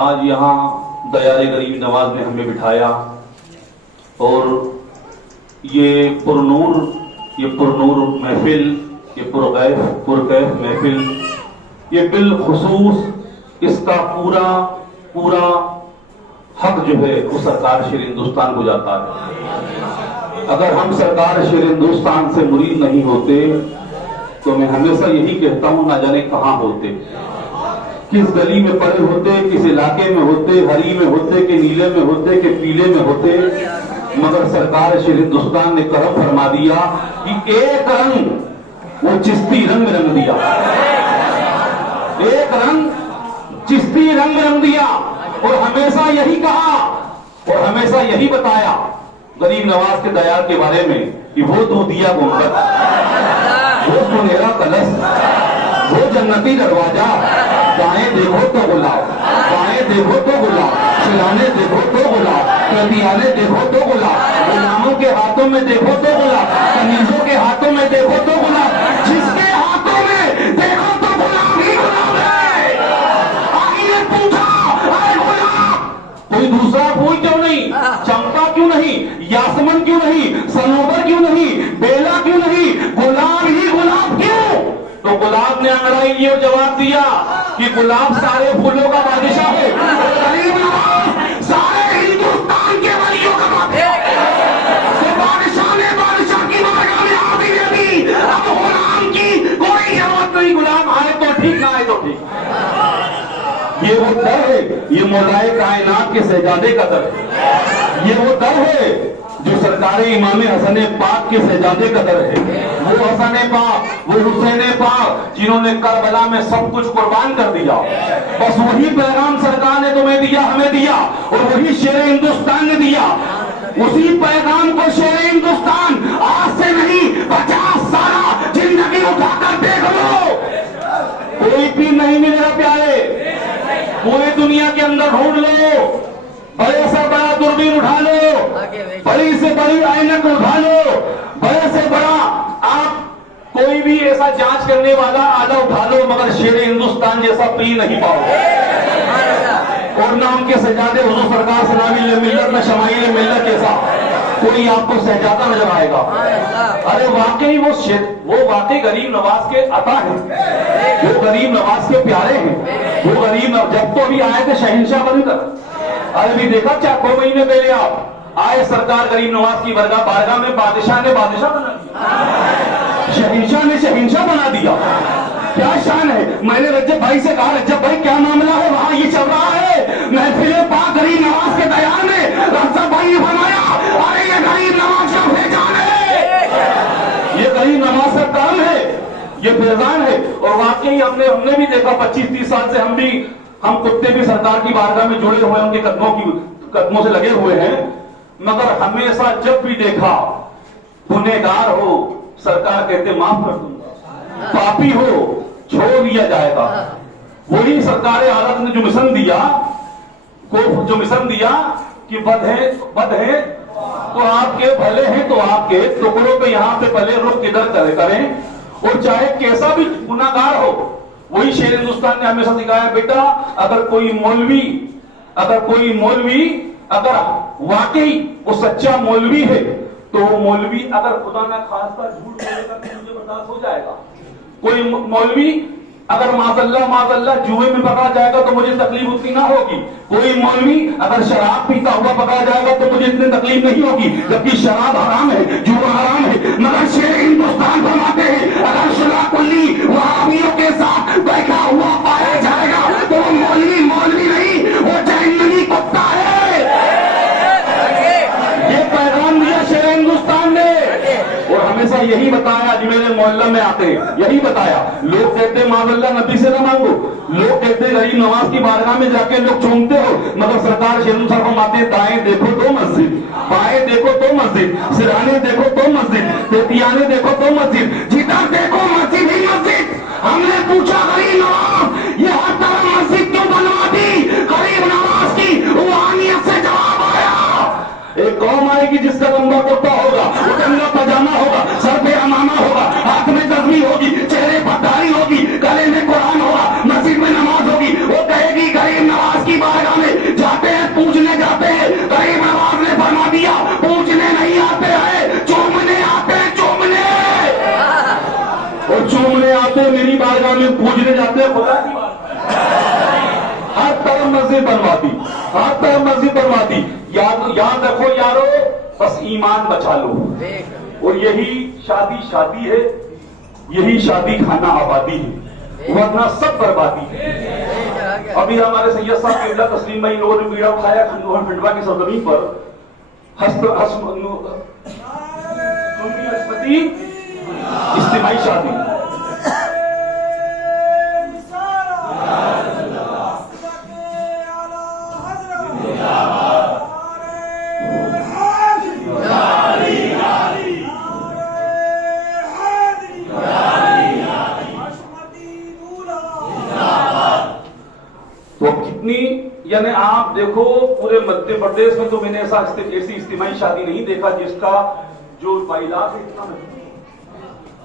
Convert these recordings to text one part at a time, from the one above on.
آج یہاں دیار غریب نواز نے ہمیں بٹھایا اور یہ پرنور محفل، یہ پرکیف محفل، یہ بالخصوص اس کا پورا حق جو ہے وہ سرکار شیر ہندوستان کو جاتا ہے۔ اگر ہم سرکار شیر ہندوستان سے مرید نہیں ہوتے تو میں ہمیشہ یہی کہتا ہوں نہ جانے کہاں ہوتے، کس گلی میں پڑے ہوتے، کس علاقے میں ہوتے، ہری میں ہوتے کہ نیلے میں ہوتے کہ پیلے میں ہوتے، مگر سرکار شیر ہندوستان نے کرم فرما دیا کہ ایک رنگ وہ چشتی رنگ دیا، ایک رنگ چشتی رنگ دیا، اور ہمیشہ یہی کہا اور ہمیشہ یہی بتایا غریب نواز کے دیار کے بارے میں کہ وہ دودھیا گنبد، وہ سنہرا کلش، وہ جنتی دروازہ، دائیں دیکھو تو گلاب، بائیں دیکھو تو گلاب، سرانے دیکھو تو گلاب، قدیانے دیکھو تو گلاب، غلاموں کے ہاتھوں میں دیکھو تو گلاب، کنیزوں کے ہاتھوں میں دیکھو تو گلاب، جس کے ہاتھوں میں دیکھو تو گلاب ہی گلاب ہے۔ آئیے پوچھا اے گلاب کوئی دوسرا پھول کیوں نہیں، چمپا کیوں نہیں، یاسمن کیوں نہیں، سنوبر کیوں نہیں، بیلا کیوں نہیں، گلاب ہی گلاب کیوں؟ تو گلاب نے انگڑائی لیے جواب دیا کہ گلاب سارے پھولوں کا بادشاہ ہے، غریب نواز سارے ہندوستان کے ولیوں کا بادشاہ ہے۔ بادشاہ نے بادشاہ کی بارگاہ میں حاضری دے دی، اب غلام کی کوئی ضرورت نہیں، غلام آئے تو ٹھیک نہ آئے تو ٹھیک۔ یہ وہ در ہے، یہ مولائے کائنات کے سجادے کا در ہے، یہ وہ در ہے جو سرکار امام حسن پاک کے سجادے کا در ہے، وہ حسن پاک، وہ حسین پاک جنہوں نے کربلا میں سب کچھ قربان کر دیا۔ بس وہی پیغام سرکار نے تمہیں دیا، ہمیں دیا، اور وہی شیر ہندوستان نے دیا۔ اسی پیغام کو شیر ہندوستان آج سے نہیں 50 سالہ زندگی اٹھا کر دیکھ لو، کوئی پیر نہیں ملے گا پیارے، پوری دنیا کے اندر ڈھونڈ لو، بڑے سے بڑا دوربین اٹھا لو، بڑی سے بڑی عینک اٹھا لو، بڑے سے بڑا آپ کوئی بھی ایسا جانچ کرنے والا آلہ اٹھا لو، مگر شیر ہندوستان جیسا پیر نہیں پاؤ گے۔ اور نہ ان کے سجادے حضور سرکار سلام ملت میں شمائل ملت جیسا کوئی آپ کو سجادہ نظر آئے گا۔ ارے واقعی وہ واقعی غریب نواز کے عطا ہیں، وہ غریب نواز کے پیارے ہیں، وہ غریب جب تو ابھی آئے تھے شہنشاہ بن کر، ارے بھی دیکھا 2 مہینے پہلے آپ آئے، سرکار غریب نواز کی بارگاہ میں بادشاہ نے بادشاہ بنا دیا، شہنشاہ نے شہنشاہ بنا دیا۔ کیا شان ہے؟ میں نے رجب بھائی سے کہا رجب بھائی کیا معاملہ ہے وہاں یہ چل رہا ہے؟ محفل پاک غریب نواز کے دیار میں رجب بھائی نے فرمایا ارے یہ غریب نواز کا فیضان ہے، یہ غریب نواز کا کرم ہے، یہ فیضان ہے۔ اور واقعی ہم نے بھی دیکھا 25-30 سال سے ہم کتے بھی سرکار کی بارگاہ میں جڑے ہوئے، ان کے قدموں سے لگے ہوئے ہیں، مگر ہمیشہ جب بھی دیکھا گنہگار ہو سرکار کہتے معاف کر دوں گا، پاپی ہو چھوڑ دیا جائے گا۔ وہی سرکار عالم نے جو مشن دیا کہ بد ہے تو آپ کے بھلے ہیں تو آپ کے ٹکڑوں پہ یہاں پہ پہلے رخ کدھر کریں، اور چاہے کیسا بھی گناہگار ہو، وہی شیر ہندوستان نے ہمیشہ سکھایا بیٹا اگر کوئی مولوی اگر واقعی وہ سچا مولوی ہے تو وہ مولوی اگر خدا نہ خواستہ جھوٹ بولے گا تو مجھے برداشت ہو جائے گا، کوئی مولوی اگر معاذ اللہ جوئے میں پکڑا جائے گا تو مجھے تکلیف اتنی نہ ہوگی، کوئی مولوی اگر شراب پیتا ہوا پکڑا جائے گا تو مجھے اتنی تکلیف نہیں ہوگی، جبکہ شراب حرام ہے، جوا حرام ہے، مگر شیر ہندوستان فرماتے ہیں اگر شلا کلی وہابیوں کے ساتھ بیٹھا ہوا پایا جائے گا تو وہ مولوی نہیں، وہ جہنمی کتا ہے۔ یہ پیغام دیا شیر ہندوستان نے، اور ہمیشہ یہی بتایا جو میرے محلہ میں آتے ہیں، یہی بتایا۔ لوگ کہتے معاذ اللہ نبی سے نہ مانگو، لوگ کہتے غریب نواز کی بارگاہ میں جا کے لوگ چومتے ہو، مگر سرکار شیر ہندوستان فرماتے دائیں دیکھو تو مسجد، بائیں دیکھو تو مسجد، سرانے دیکھو تو مسجد، تیتیانے دیکھو تو مسجد، جدھر دیکھو مسجد ہی مسجد۔ ہم نے پوچھا غریب نواز یہ ہر طرح مسجد کیوں بنوا دی؟ غریب نواز کی روحانیت سے جواب آیا، ایک قوم آئے گی جس کا لمبا کرتا ہوگا، وہ ٹنگا پاجامہ ہوگا، سر پہ امامہ ہوگا، ہاتھ میں تسبیح ہوگی، چہرے پر داڑھی ہوگی، گلے میں قرآن ہوگا، مسجد میں نماز ہوگی، وہ کہے گی غریب نواز کی بارگاہ और चूमने आते मेरी बारगाह में, पूजने जाते खुदा की हर तरफ मस्जिद बनवा दी, हर तरफ मस्जिद बनवा दी। याद रखो यारो, बस ईमान बचा लो। और यही शादी है, यही शादी खाना आबादी है, वरना सब बर्बादी है। अभी हमारे सैयद साहब केबला तस्लीम भाई लोगों ने बीड़ा उठाया खंडवा की सरजमीन पर इज्तिमाई शादी। तो कितनी, यानी आप देखो पूरे मध्य प्रदेश में तो मैंने ऐसी इज्तिमाई शादी नहीं देखा जिसका जो बाइलास इतना मजबूत,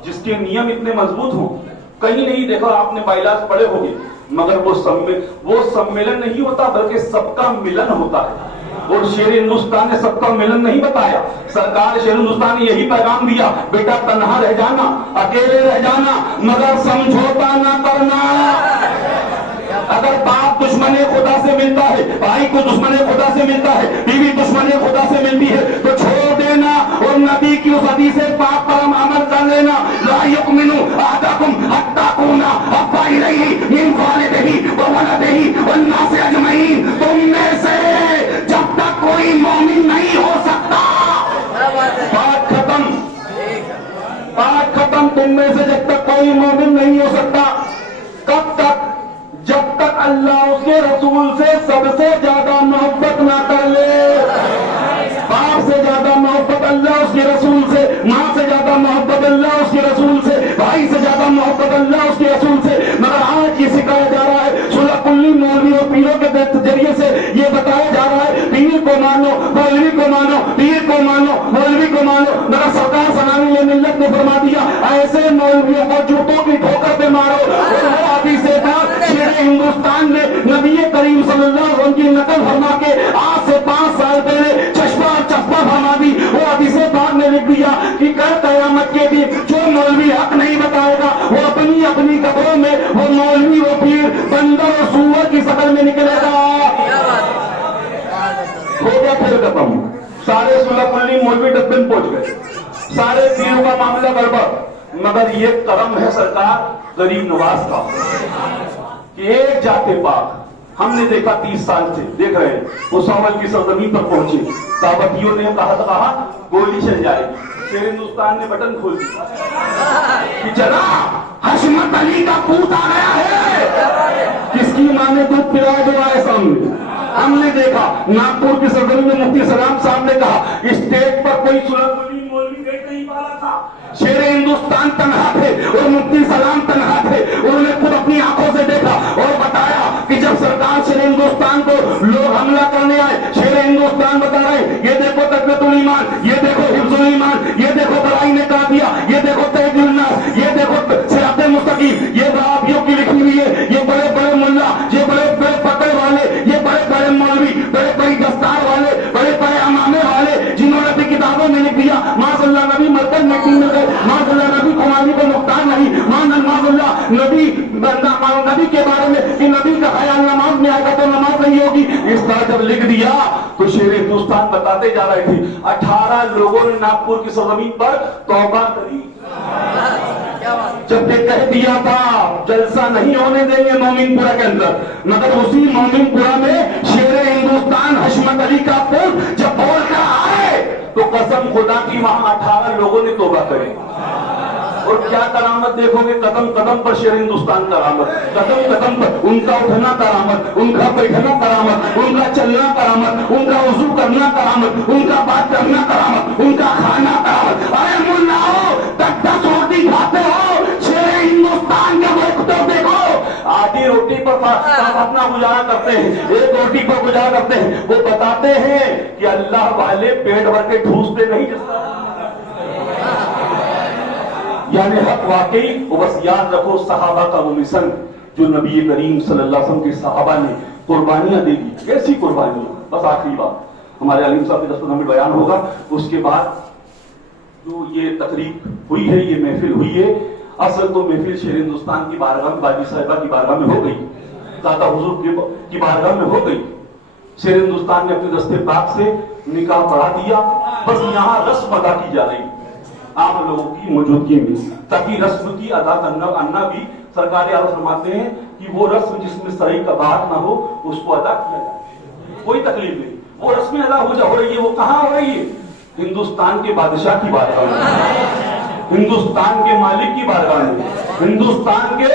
जिसके नियम इतने मजबूत हो, कहीं नहीं देखा आपने बाइलास पढ़े होंगे। मगर वो सम्मेलन नहीं होता बल्कि सबका मिलन होता है। और शेर हिंदुस्तान ने सबका मिलन नहीं बताया, सरकार शेर हिंदुस्तान ने यही पैगाम दिया, बेटा तन्हा रह जाना, अकेले रह जाना, मगर समझौता ना करना। अगर बाप दुश्मने खुदा से मिलता है, भाई को दुश्मने खुदा से मिलता है, बीवी दुश्मने खुदा से मिलती है, तो छोड़ देना और नबी की उस हदीस पाक पर हम अमल कर लेना। ला युमिनु अहदकुम हत्ता कुना अब्बा इलैहि मिन वालिदिही व वलदिही वन नास अजमईन। तुम में से जब तक कोई मोमिन नहीं हो सकता, बात खत्म, बात खत्म। तुम में से जब तक कोई मोमिन नहीं हो सकता, कब तक? जब तक अल्लाह उसके रसूल से सबसे ज्यादा मोहब्बत ना कर ले। बाप से ज्यादा मोहब्बत अल्लाह उसके रसूल से, माँ से ज्यादा मोहब्बत अल्लाह उसके रसूल से, भाई से ज्यादा मोहब्बत अल्लाह उसके रसूल से। मगर आज ये सिखाया जा रहा है, सुलह कुल्ली मौलवी और पीरों के जरिए से ये बताया जा रहा है, पीर को मानो, मौलवी को मानो, पीर को मानो, मौलवी को मानो। मगर सरकार सलामी मिल्लत ने फरमा दिया, ऐसे मौलवियों को जूतों की ठोकर पे मारो। और वो अभी से हिंदुस्तान में नबी करीम सल्लल्लाहु अलैहि वसल्लम की नकल फरमा के आज से 5 साल पहले चश्मा और चश्मा फरमा दी। वो हदीसे पाक में लिख दिया कि कल कयामत के दिन जो मौलवी हक नहीं बताएगा, वो अपनी अपनी कब्रों में वो मौलवी वो पीर बंदर और सूअर की शक्ल में निकलेगा। हो गया फिर खत्म, सारे सुलह कुल्ली मौलवी डब्बे में पहुंच गए, सारे पीरों का मामला बर्बाद। मगर ये करम है सरकार गरीब नवाज का कि एक जाते पाक हमने देखा 30 साल से देख रहे हैं, वो सावल की सरजमीन पर पहुंचे, दावतियों ने कहा गोली चल जाएगी, शेर हिंदुस्तान ने बटन खोल दिया कि चला हशमत अली का पूत आ गया है। किसकी मां ने दूध पिलाया जो आए सामने? हमने देखा नागपुर की सरजमीन में मुफ्ती सलाम साहब ने कहा स्टेज पर कोई सुलह मौलवी बैठ नहीं पा रहा था, शेर हिंदुस्तान तन्हा थे और मुफ्ती सलाम तन्हा थे। उन्होंने खुद अपनी आंखों से देखा और बताया कि जब सरकार शेर हिंदुस्तान को लोग हमला करने आए, शेर हिंदुस्तान बता रहे ये देखो तकबीरुल ईमान, ये देखो हिफ्जुल ईमान, ये देखो बड़ाई ने कहा दिया, ये देखो तहजील नास, ये देखो सिराते मुस्तकीम, ये वहाबियों की लिखी हुई है, ये बड़े बड़े मुल्ला, ये बड़े बड़े पकड़ वाले, ये बड़े बड़े मौलवी, बड़े बड़ी दस्तार वाले, बड़े बड़े अमामे वाले, जिन्होंने अपनी किताबों में लिख दिया माशअल्लाह नबी मरकज में टीम में गए, माशअल्लाह नबी कुमारी को मुख्तार नहीं, माशअल्लाह नबी के बारे में कि नबी का ख्याल नमाज में आएगा तो नमाज नहीं होगी। इस तरह जब लिख दिया तो शेर हिंदुस्तान बताते जा रहे थे 18 लोगों ने नागपुर की सरजमीन पर तौबा करी। जब ये कह दिया था जलसा नहीं होने देंगे मोमिनपुरा के अंदर, मगर उसी मोमिनपुरा में शेर हिंदुस्तान हशमत अली का पुत्र जब बोल कर आए तो कसम खुदा की वहां 18 लोगों ने तौबा करी। और क्या करामत देखोगे, कदम कदम पर शेर हिंदुस्तान करामत, कदम कदम पर उनका उठना करामत, उनका बैठना करामत, उनका चलना करामत, उनका वजू करना करामत, उनका बात करना करामत, उनका खाना करामत। अरे मुल्लाओ 10 रोटी खाते हो, शेर हिंदुस्तान के मुल्क तो देखो, आधी रोटी पर अपना गुजारा करते हैं, एक रोटी पर गुजारा करते हैं। वो बताते हैं कि अल्लाह वाले पेट भर के ठूसते नहीं, यानी हक वाकई। बस याद रखो सहाबा का वो मिशन जो नबी करीम सल्लल्लाहु अलैहि वसल्लम के सहाबा ने कुर्बानियां दी, कैसी कुर्बानियां। बस आखिरी बात हमारे अलीम साहब के 10 मिनट बयान होगा, उसके बाद जो ये तकरीब हुई है, ये महफिल हुई है, اصل تو محفل شیر ہندوستان کی بارگاہ میں باجی صاحبہ کی بارگاہ میں ہو گئی، دادا حضور کی بارگاہ میں ہو گئی. شیر ہندوستان نے اپنے دستے پاک سے نکاح پڑھا دیا. بس یہاں رسم ادا کی جا رہی آپ لوگوں کی موجودگی میں، تاکہ رسم کی ادا کرنا بھی سرکار اعلیٰ فرماتے ہیں کہ وہ رسم جس میں سرئی کا بات نہ ہو اس کو ادا کیا جائے، کوئی تکلیف نہیں. وہ رسم ادا ہو رہی ہے. وہ کہاں ہو رہی ہے؟ ہندوستان کے بادشاہ کی بارگاہ میں، ہندوستان کے مالک کی بارگاہ میں، ہندوستان کے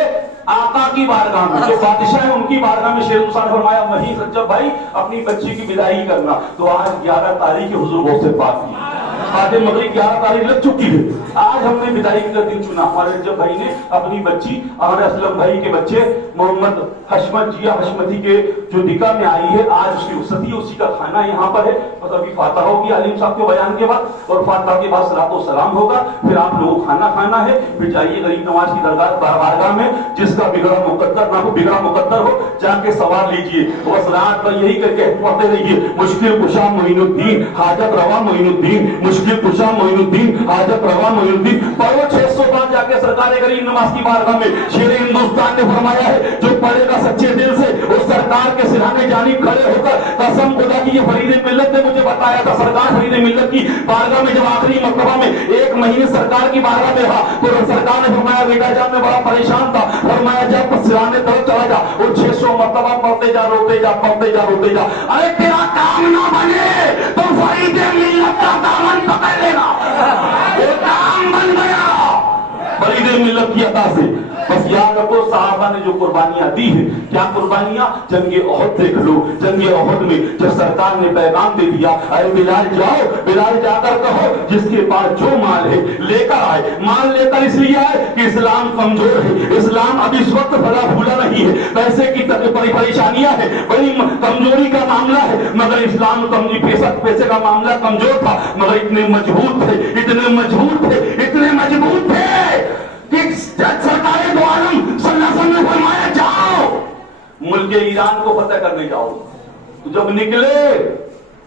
آقا کی بارگاہ میں. جو بادشاہ ہے ان کی بارگاہ میں شیر ہندوستان نے فرمایا وہیں سچا بھائی اپنی بچی کی بدائی کرنا. تو آج 11 تاریخ حضور غوث پاک کی بعد مغرب 11 تاریخ لگ چکی ہے. آج ہم نے بدائی کا دن چنا. ہمارے رجب بھائی نے اپنی بچی ہمارے اسلم بھائی کے بچے محمد حشمت جیا حشمتی کے جو نکاح میں آئی ہے، آج اس کی رخصتی، اسی کا کھانا یہاں پر ہے. بس ابھی فاتحہ ہوگی علیم صاحب کے بیان کے بعد، اور فاتحہ کے بعد صلاۃ و سلام ہوگا. پھر آپ لوگوں کو کھانا کھانا ہے. پھر جائیے غریب نواز کی درگاہ بارگاہ میں، جس کا بگڑا مقدر نہ ہو بگڑا مقدر ہو، جا کے سوال لیجیے. بس رات پر یہی کر کے پڑھتے رہیے مشکل کشا معین الدین حاجت روا معین الدین، مشکل کشا معین الدین حاجت روا معین الدین. پڑھو 600 بار جا کے سرکار غریب نواز کی بارگاہ میں. شیر ہندوستان نے فرمایا ہے جو پڑھے گا سچے دل سے اس سرکار کے سرہانے جانب کھڑے ہو کر قسم خدا کی، یہ فرید ملت نے مجھے بتایا تھا. سرکار فرید ملت کی بارگاہ میں جب آخری مرتبہ میں 1 مہینے سرکار کی بارگاہ میں رہا تو سرکار نے فرمایا بیٹا جان میں بڑا پریشان تھا. فرمایا جب سرانے طرف چلا جا اور 600 مرتبہ پڑھتے جا روتے جا پڑھتے جا روتے جا. ارے تیرا کام نہ بنے تو فرید ملت کا دامن پکڑ لینا. وہ کام بن گیا فرید ملت کی عطا سے. بس یاد رکھو صحابہ نے جو قربانیاں دی ہیں، کیا قربانیاں؟ جنگ احد دیکھ لو. جنگ احد میں جب سرکار نے پیغام دے دیا ارے بلال جاؤ، بلال جا کر کہو جس کے پاس جو مال ہے لے کر آئے. مال لے کر اس لیے آئے کہ اسلام کمزور ہے، اسلام اب اس وقت پھلا پھولا نہیں ہے، پیسے کی پریشانیاں ہیں، بڑی کمزوری کا معاملہ ہے. مگر اسلام پیسے کا معاملہ کمزور تھا، مگر اتنے مضبوط تھے، اتنے مضبوط تھے، اتنے مضبوط تھے کہ سرکار دو عالم صلی اللہ علیہ وسلم نے فرمایا جاؤ ملک ایران کو فتح کرنے جاؤ. تو جب نکلے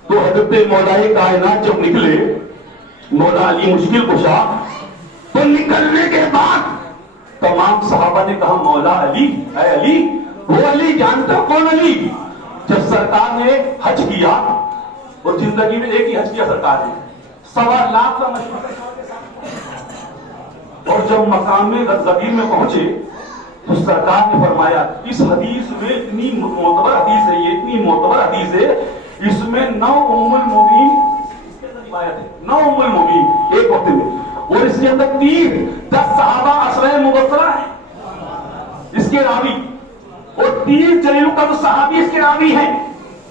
تو حضرت مولائے کائنات جب نکلے مولا علی مشکل کشا، تو نکلنے کے بعد تمام صحابہ نے کہا مولا علی، اے علی. وہ علی جانتے ہو کون علی؟ جب سرکار نے حج کیا اور زندگی میں ایک ہی حج کیا سرکار نے، 1.25 لاکھ کا مشورہ، اور جب مقام میں غدیر میں پہنچے تو سرکار نے فرمایا اس حدیث میں اتنی معتبر حدیث ہے، یہ اتنی معتبر حدیث ہے، اس میں 9 ام المومنین روایت ہے، 9 ام المومنین ایک وقت میں، اور اس کے اندر 10 صحابہ عشرہ مبشرہ ہیں اس کے راوی، اور 30 جلیل القدر صحابی اس کے راوی ہیں.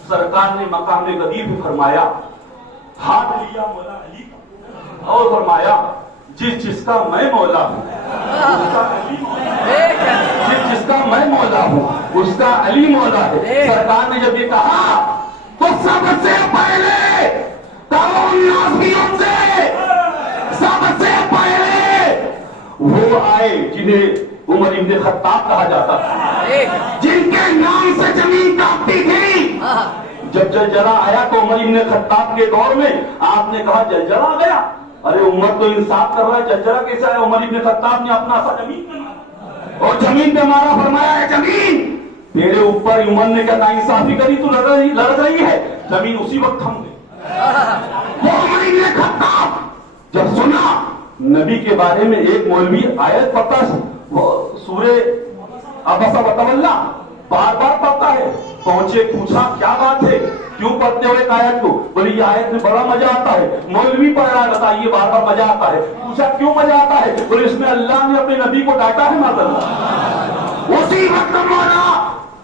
سرکار نے مقام غدیر میں فرمایا ہاتھ لیا مولا علی کا اور فرمایا جس کا میں مولا ہوں اس کا علی مولا ہے، جس کا میں مولا ہوں اس کا علی مولا ہے. سرکار نے جب یہ کہا تو سب سے پہلے سب سے پہلے وہ آئے جنہیں عمر ابن خطاب کہا جاتا تھا، جن کے نام سے زمین کانپتی تھی. جب زلزلہ آیا تو عمر ابن خطاب کے دور میں آپ نے کہا زلزلہ آ گیا. ارے عمر تو انصاف کر رہا ہے، زلزلہ کیسا ہے؟ عمر ابن خطاب نے اپنا سا زمین پہ مارا اور زمین پہ مارا، فرمایا ہے زمین تیرے اوپر. عمر نے کہا انصافی کری تو لڑ رہی ہے. زمین اسی وقت تھم گئی. وہ عمر ابن خطاب جب سنا نبی کے بارے میں ایک مولوی آیت پڑھتا سورہ عبس وتولی بار بار پڑھتا ہے، پہنچے پوچھا کیا بات ہے، کیوں پڑھتے ہو ایک آیت کو؟ بولے یہ آیت میں بڑا مزہ آتا ہے. مولوی پڑھ رہا ہے، بتائیے بار بار مزہ آتا ہے. پوچھا کیوں مزہ آتا ہے؟ بولے اس میں اللہ نے اپنے نبی کو ڈانٹا ہے. ماذا اللہ. اسی وقت مولا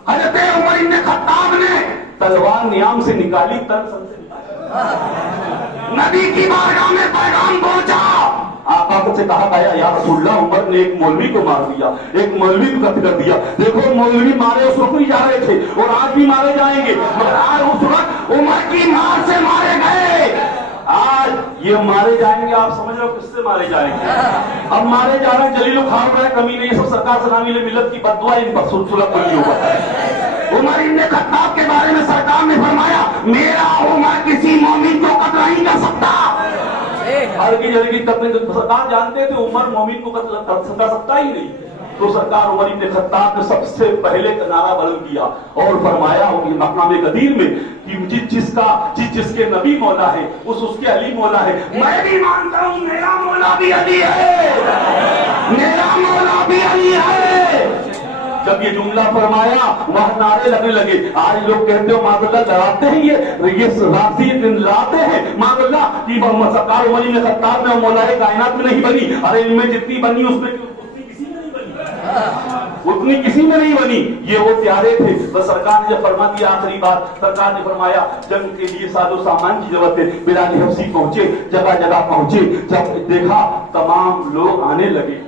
حضرت عمر بن خطاب نے تلوار نیام سے نکالی، تن سن سے نکالی، نبی کی بارگاہ میں پیغام پہنچا. آقا سے کہا گیا یا رسول اللہ عمر نے ایک مولوی کو مار دیا، ایک مولوی کو قتل کر دیا. دیکھو مولوی مارے اس وقت نہیں جا رہے تھے اور آج بھی مارے جائیں گے، مگر آج اس وقت عمر کی مار سے مارے گئے، آج یہ مارے جائیں گے. آپ سمجھ رہے ہو کس سے مارے جائیں گے؟ اب مارے جا رہے ہیں جلیل الخان رہے کمی نہیں، یہ سب سرکار سلامی ملت کی بددعا ان پر سلسلہ کلی ہوگا. عمر ابن خطاب کے بارے میں سرکار نے فرمایا میرا عمر کسی مومن کو قتل نہیں کر سکتا. हल्की जल्दी तकलीफ सरकार जानते थे उमर मोमिन को कत्ल कर सकता ही नहीं, तो सरकार उमर इब्न खत्ताब ने सबसे पहले नारा बुलंद किया और फरमाया मक़ाम गदीर में कि जिसके नबी मौला है उसके अली मौला है। मैं भी मानता हूँ मेरा मौला भी अली है, मेरा मौला भी अली है। जब ये जुमला फरमाया वहां नारे लगने लगे। आज लोग कहते हो माशाअल्लाह डराते हैं, ये राशि लाते हैं माशाअल्लाह कि सरकार उमर इब्न खत्ताब में मौलाए कायनात में नहीं बनी। अरे इनमें जितनी बनी उसमें उतनी किसी में नहीं बनी। ये वो प्यारे थे। बस सरकार ने जब फरमा दिया आखिरी बात, सरकार ने फरमाया जंग के लिए साजो सामान की जरूरत है। बिलाल हफ्सी पहुंचे, जगह जगह पहुंचे। जब देखा तमाम लोग आने लगे,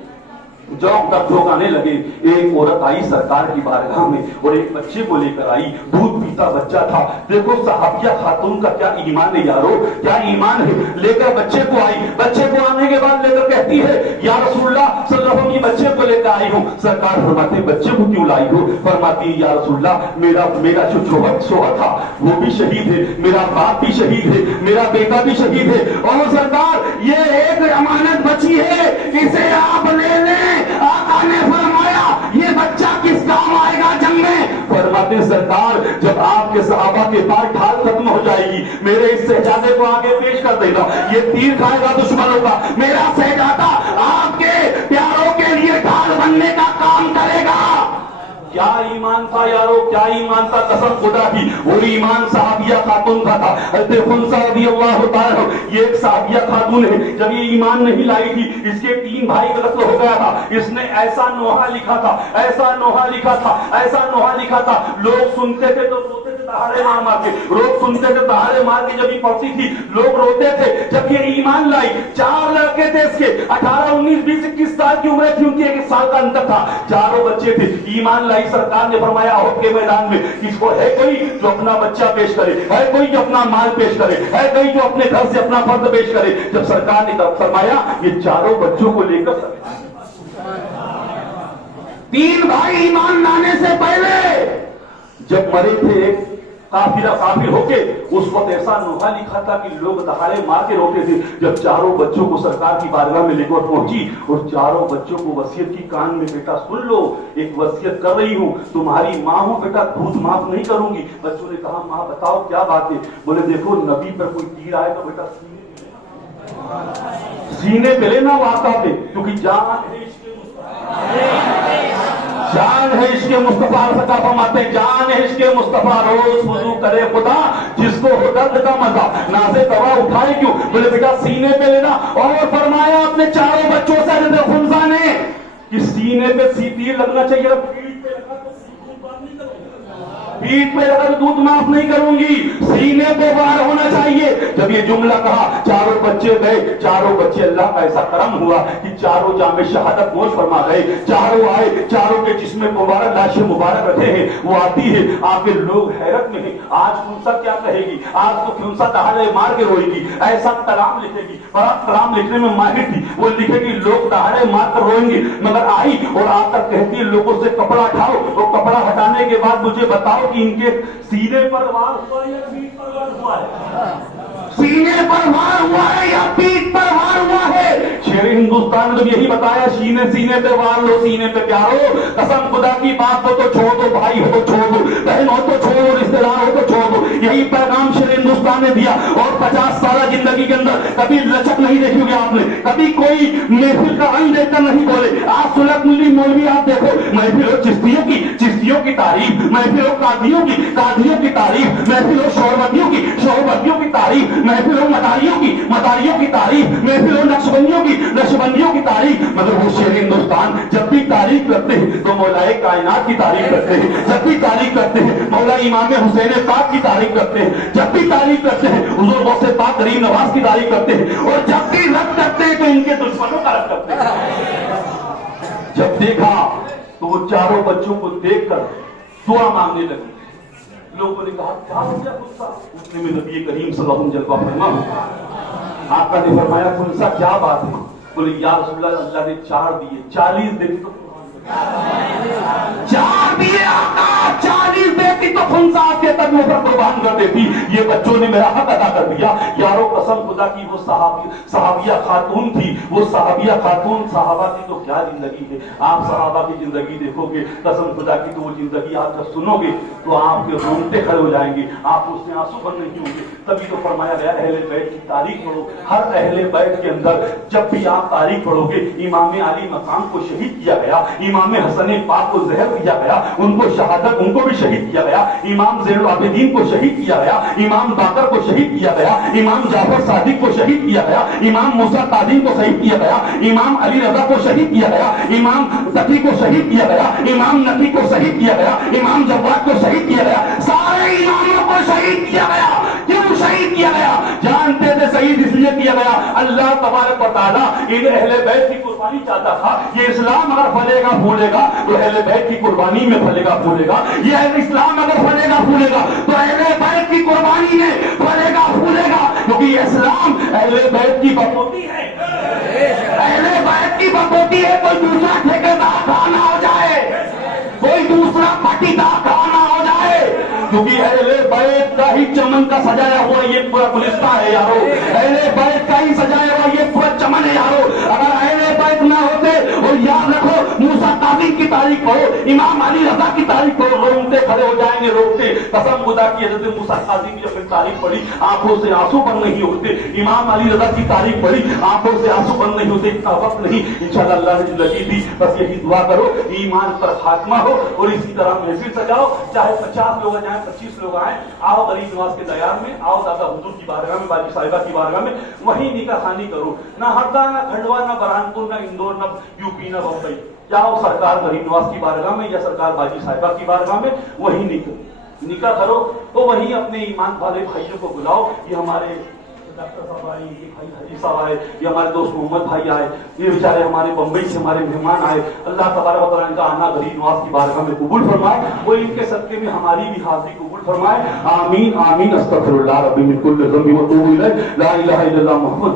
जौक तक झोंक आने लगे। एक औरत आई सरकार की बारगाह में और एक बच्चे को लेकर आई, दूध पीता बच्चा था। देखो सहाबिया खातून का क्या ईमान है यारो, क्या ईमान है। लेकर बच्चे को आई, बच्चे को आने के बाद लेकर कहती है या रसूलुल्लाह सल्लल्लाहु अलैहि वसल्लम बच्चे को लेकर आई हूँ। सरकार फरमाते बच्चे को क्यों लाई हो? फरमाती या रसूलुल्लाह मेरा जो शोहर था वो भी शहीद है, मेरा बाप भी शहीद है, मेरा बेटा भी शहीद है और सरकार ये एक अमानत बची है, इसे आप ले लें। आका ने फरमाया ये बच्चा किस काम आएगा जंग में? फरमाते सरकार जब आपके सहाबा के पास ढाल खत्म हो जाएगी मेरे इस शहजादे को आगे पेश कर देना, ये तीर खाएगा दुश्मनों का, मेरा शहजादा आपके प्यारों के लिए ढाल बनने का काम करेगा। क्या ईमान था यारो, क्या ईमान था कसम खुदा की। वो ईमान सहाबिया खातून का था। हज़रत खुनसा रज़ियल्लाहु ताला, ये एक सहाबिया खातून है। जब ये ईमान नहीं लाई थी इसके 3 भाई का कत्ल हो गया था। इसने ऐसा नोहा लिखा था, ऐसा नोहा लिखा था, ऐसा नोहा लिखा था। लोग सुनते थे तो रोते थे दहाड़े मार मार के, लोग सुनते थे दहाड़े मार के। जब ये पढ़ती थी लोग रोते थे। जब ये ईमान लाई 4 लड़के थे इसके, 18, 19, 20, 21 साल की उम्र थी उनकी, 1 साल का अंतर था। 4 बच्चे थे। ईमान लाई सरकार ने फरमाया उहद के मैदान में किसको है कोई जो अपना बच्चा पेश करे, है कोई जो अपना माल पेश करे, है कोई जो अपने घर से अपना फर्द पेश करे। जब सरकार ने फरमाया ये 4 बच्चों को लेकर 3 भाई ईमान लाने से पहले जब मरे थे काफिर होके, उस वक्त ऐसा नोहा लिखा था कि लोग दहाड़े मार के रोते थे। जब 4 बच्चों को सरकार की बारगाह में लेकर पहुंची और 4 बच्चों को वसीयत की कान में बेटा सुन लो, एक वसीयत कर रही हूँ, तुम्हारी माँ हूँ बेटा, दूध माफ नहीं करूंगी। बच्चों ने कहा माँ बताओ क्या बात है? बोले देखो नबी पर कोई तीर आए तो बेटा सीने पे लेना वाक़ा पे, क्योंकि जान है इसके मुस्तफा सका फरमाते जान है इसके मुस्तफा रोज वुजू करे खुदा जिसको हो दर्द का मजा नाज़े दवा उठाए क्यों? बोले बेटा सीने पे लेना। और फरमाया अपने 4 बच्चों से हज़रत खुनसा ने कि सीने पे तीर लगना चाहिए, पीठ पे लगा तो दूध माफ नहीं करूंगी, सीने पे वार होना चाहिए। जब ये जुमला कहा 4 बच्चे गए, 4 बच्चे अल्लाह का ऐसा करम हुआ कि 4 जामे शहादत नोश फरमा गए। 4 आए, 4 के जिसमें मुबारक लाशें मुबारक रखे हैं वो आती है, आके लोग हैरत में है। आज खुनसा क्या कहेगी? आज तो खुनसा दहाड़े मार के रोएगी, ऐसा कलाम लिखेगी। बड़ा कलाम लिखने में माहिर थी, वो लिखेगी लोग दहाड़े मार कर रोएंगे। मगर आई और आकर कहती है लोगों से कपड़ा हटाओ, वो कपड़ा हटाने के बाद मुझे बताओ कि इनके सीने पर वार हुआ या पीठ पर वार हुआ है? सीने पर वार हुआ है या पीठ पर वार हुआ है? शेर हिंदुस्तान ने तो यही बताया सीने पे वार लो, सीने पे प्यारो। कसम खुदा की बात हो तो छोड़ दो, भाई हो तो छोड़ दो, बहन हो तो छोड़ दो, रिश्तेदार हो तो छोड़ दो। यही पैगाम शेर हिंदुस्तान ने दिया। और 50 साल जिंदगी के अंदर कभी लचक नहीं देखी होगी आपने, कभी कोई महफिल का रंग देखकर नहीं बोले। आज सुलग मौलवी आप देखो, महफिल हो चिश्तियों की तारीफ, महफिल हो कादियों की तारीफ, महफिल हो शोहरबतियों की तारीफ, महफिल हो मदारियों की तारीफ, महफिल हो नक्शबंदियों की तारीफ। मगर वो शेर हिंदुस्तान जब भी तारीफ करते हैं तो मौलाए कायनात की तारीफ करते हैं, जब भी तारीफ करते हैं मौला इमाम हुसैन पाक की तारीफ करते हैं, जब भी तारीफ करते हैं हुजूर गौसे पाक गरीब नवाज की तारीफ करते हैं, और जब भी रद्द करते हैं तो इनके दुश्मनों का रद्द करते हैं। जब देखा तो वो 4 बच्चों को देखकर दुआ मांगने लगे। लोगों ने कहा क्या हो गया खुनसा? उतने में नबी करीम सल्लल्लाहु अलैहि वसल्लम फरमा, आका ने फरमाया खुनसा क्या बात है? बोले या रसूलल्लाह अल्लाह ने 4 दिए, 40 देती तो 4 दिए आका, 40 देती तो खुनसा आपके कदमों पर कुर्बान कर देती। ये बच्चों ने मेरा हक अदा कर दिया। यारो कसम खुदा की वो सहाबिया सहाबिया खातून थी। वो सहाबिया खातून, सहाबा की तो क्या जिंदगी है, आप सहाबा की जिंदगी देखोगे कसम खुदा की, तो वो जिंदगी आप जब सुनोगे तो आपके रोंगटे खड़े हो जाएंगे, आप उसमें आंसू बंद नहीं होंगे। तभी तो फरमाया गया अहले बैत की तारीख पढ़ो। हर अहले बैत के अंदर जब भी आप तारीख पढ़ोगे, इमाम अली मकाम को शहीद किया गया, इमाम हसन पाक को जहर दिया गया, उनको शहादत, उनको भी शहीद किया गया, इमाम ज़ैनुल आबिदीन को शहीद किया गया, इमाम बाकर को शहीद किया गया, इमाम जाफर सादिक को शहीद किया गया, इमाम मूसा कादिम को शहीद किया गया, इमाम अली रजा को शहीद किया गया, इमाम तकी को शहीद किया गया, इमाम नकी को शहीद किया गया, इमाम जव्वाद को शहीद किया गया, सारे इमामों को शहीद किया गया। क्यों शहीद किया गया? जानते थे शहीद इसलिए किया गया, अल्लाह तबारक व तआला इन अहले बैत की कुर्बानी चाहता था। ये इस्लाम अगर फलेगा फूलेगा तो अहले बैत की कुर्बानी में फलेगा फूलेगा, ये इस्लाम अगर फलेगा फूलेगा तो अहले बैत की कुर्बानी में फलेगा फूलेगा, क्योंकि इस्लाम अहले बैत की बकौती है, अहले बैत की बकौती है। कोई दूसरा ठेकेदार खाना हो जाए, कोई दूसरा पाटीदार खाना हो जाए, क्योंकि अहले बैत का ही चमन का सजाया हुआ ये पूरा गुलिस्ता है यारो, अहले बैत का ही सजाया हुआ ये पूरा चमन है यारो। अगर अहले बैत ना होते, और याद रखो मूसा कादिम की तारीख पढ़ो, इमाम अली रजा की तारीख पढ़ो, रोंगटे खड़े हो जाएंगे, रोकते कसम खुदा की। हज़रत मूसा कादिम की जब तारीख पढ़ी आंखों से आंसू बंद नहीं होते, इमाम अली रजा की तारीख पढ़ी आंखों से आंसू बंद नहीं होते। इतना वक्त नहीं, इंशाअल्लाह अल्लाह ने जिंदगी दी, बस यही दुआ करो ईमान पर खात्मा हो और इसी तरह महफिल सजाओ, चाहे 50 लोग जाए 25 लोग आए, आओ गरीब नवाज के दयार में, आओ दादा हुजूर की बारगाह में, बाजी साहिबा की बारगाह में, वहीं निकाह खानी करो। ना हरदा, ना खंडवा, ना बरहानपुर, ना इंदौर, ना यूपी, ना बम्बई, जाओ सरकार गरीब नवाज की बारगाह में या सरकार बाजी साहिबा की बारगाह में, वहीं निकाह करो। तो वहीं अपने ईमान वाले भाइयों को बुलाओ। ये हमारे डॉक्टर साहब आए, ये भाई हाजी साहब आए, ये हमारे दोस्त मोहम्मद भाई आए, ये बेचारे हमारे बम्बई से हमारे मेहमान आए। अल्लाह तबारक व तआला इनका आना गरीब नवाज की बारगाह में कबूल फरमाए, वो इनके सदके में हमारी भी हाजिरी कबूल फरमाए। आमीन आमीन। अस्तगफिरुल्लाह रब्बी मिन कुल्लि ज़ंबि व अतूबु इलैह, ला इलाहा इल्लल्लाह मुहम्मद